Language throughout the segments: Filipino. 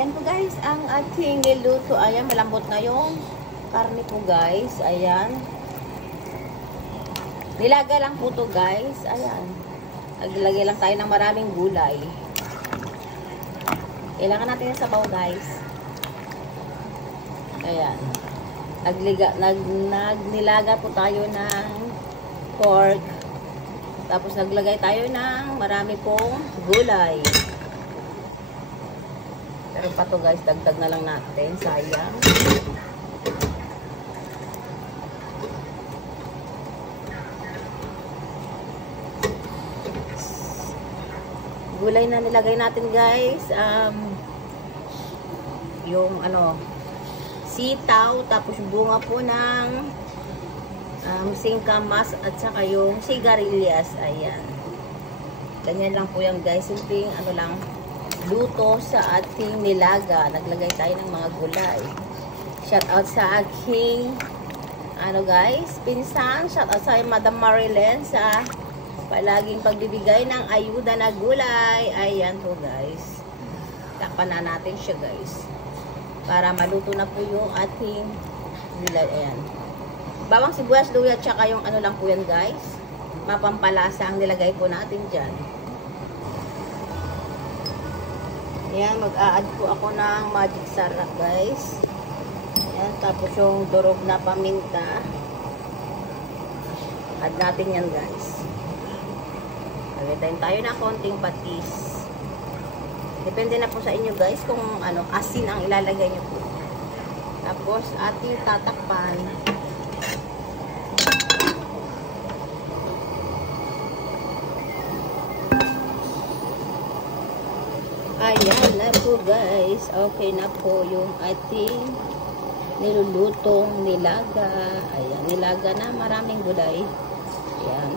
Ayan po guys, ang ating niluto. Ayan, malambot na yung karne po guys. Ayan. Nilaga lang po to guys. Ayan. Naglagay lang tayo ng maraming gulay. Kailangan natin yung sabaw guys. Ayan. Nagnilaga po tayo ng pork. Tapos naglagay tayo ng marami pong gulay. Pero pa to guys, dagdag na lang natin. Sayang. Gulay na nilagay natin guys. Yung sitaw, tapos bunga po ng singkamas at saka yung sigarilyas. Ayan. Ganyan lang po yan guys. Simpleng lang luto sa ating nilaga. Naglagay tayo ng mga gulay. Shout out sa aking guys, pinsan. Shout out sa Madam Marilyn sa palaging pagbibigay ng ayuda na gulay. Ayan po guys. Takpan na natin siya guys. Para maluto na po yung ating gulay. Ayan. Bawang sibuyas, luya, tsaka yung lang po yan guys. Mapampalasa ang nilagay po natin dyan. Ayan, mag-a-add po ako ng magic sarap guys. Ayan, tapos yung durog na paminta. Add natin yan guys. Lagyan tayo na konting patis. Depende na po sa inyo guys kung asin ang ilalagay nyo po. Tapos ating tatakpan. Ayan na po guys. Okay na po yung ating nilulutong nilaga. Ayan, nilaga na maraming gulay. Ayan.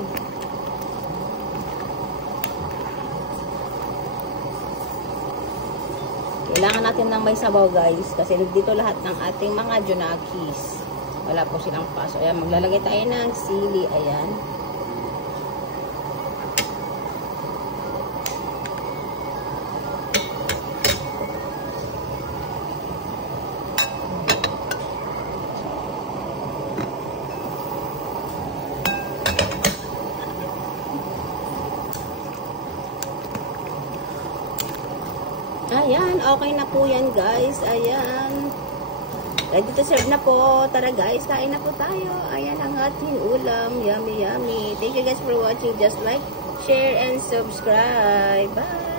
Kailangan natin ng may sabaw guys. Kasi dito lahat ng ating mga junakis. Wala po silang paso. Ayan, maglalagay tayo ng sili. Ayan. Ayan, okay na po yan guys. Ayan. Ready to serve na po. Tara guys, kain na po tayo. Ayan ang ating ulam. Yummy, yummy. Thank you guys for watching. Just like, share, and subscribe. Bye!